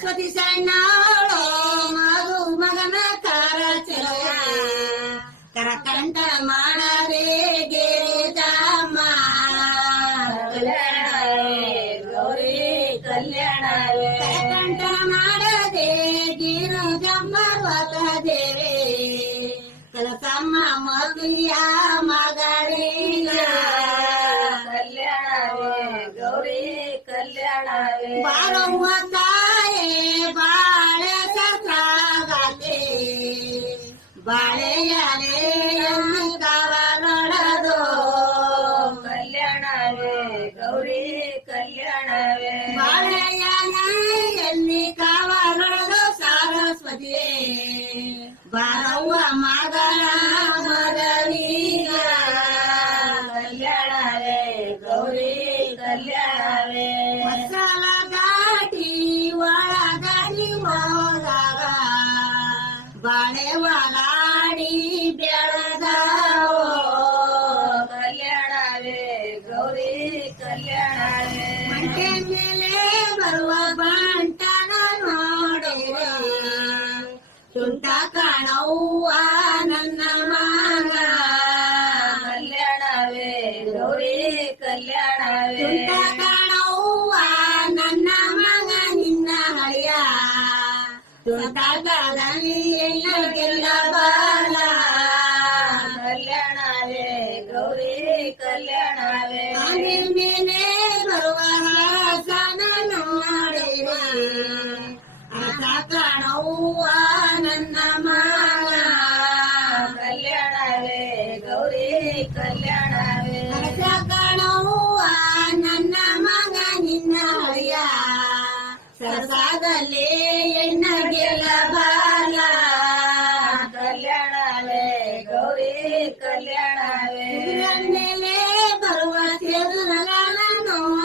ಸರಸ್ವತಿ ಸಣ್ಣವಳು ಮಗು ಮಗನ ಕಾರ ಚಲಯ ಕರಕಂಠ ಮಾಡದೆ ಗಿರಿಜಮ್ಮ ಗೌರಿ ಕಲ್ಯಾಣವೇ ಕರಕಂಠ ಮಾಡದೆ ಗಿರಿಜಮ್ಮ ದೇವಿ ಕಲಸಮ್ಮ ಮಗುಯ ಮಗಳಿಯ ಕಲ್ಯಾಣವೇ ಗೌರಿ ಕಲ್ಯಾಣವೇ ಬಾರವ್ವ ತಾಯೇ ಬಾಳೆ ಸತ್ರಾಗತೆ ಬಾಳೆಯಲೆ ಕಾವಲೊಳದು ಕಲ್ಯಾಣವೇ ಗೌರಿ ಕಲ್ಯಾಣವೇ ಬಾಳೆಯಲೆಯಲ್ಲಿ ಕಾವಲೊಳದು ಸರಸ್ವತಿಯೇ ಬಾರವ್ವ ಮಗಳ ಮಗಳಿಯ ಕಲ್ಯಾಣವೇ ಗೌರಿ ಕಲ್ಯಾಣವೇ ಮಸಾಲ ದಾಟಿ ಒಳಗಡಿ ಹೋದಾಗ ಬಾಳೆ ಒಳಾಡಿ ಬೆಳೆದವೋ ಕಲ್ಯಾಣವೇ ಗೌರಿ ಕಲ್ಯಾಣವೇ ಮಂಟೆ ಮೇಲೆ ಬರುವ ಬಂಟನ ನೋಡಿರೆ ತುಂಟ ಕಾಣವ್ವ ನನ್ನ ಮಗ ಕಲ್ಯಾಣವೇ ಗೌರಿ ಕಲ್ಯಾಣವೇ ತುಂಟ ಕಾಣವ್ವ ನನ್ನ ಮಗ ನಿನ್ನ ಹಳಿಯ ತುಂಟಾಟದಲ್ಲಿ ಗೆಲ್ಲ ಬಾಲ ಕಲ್ಯಾಣವೇ ಗೌರಿ ಕಲ್ಯಾಣವೇ ಮೇಲೆ ಬರುವ ಹಾಸನ ನೋಡಿವೆ ಆತ ಕಾಣವ್ವ ನನ್ನ ಮಗ ಕಲ್ಯಾಣವೇ ಗೌರಿ ಕಲ್ಯಾಣವೇ ಆತ ಕಾಣವ್ವ ನನ್ನ ಮಗ ನಿನ್ನ ಹಳಿಯ ಸರಸಾದಲ್ಲಿ ಎಣ್ಣ ಗೆಲ್ಲ ಬಾಲ ಕಲ್ಯಾಣವೇ ಗೌರಿ ಕಲ್ಯಾಣವೇ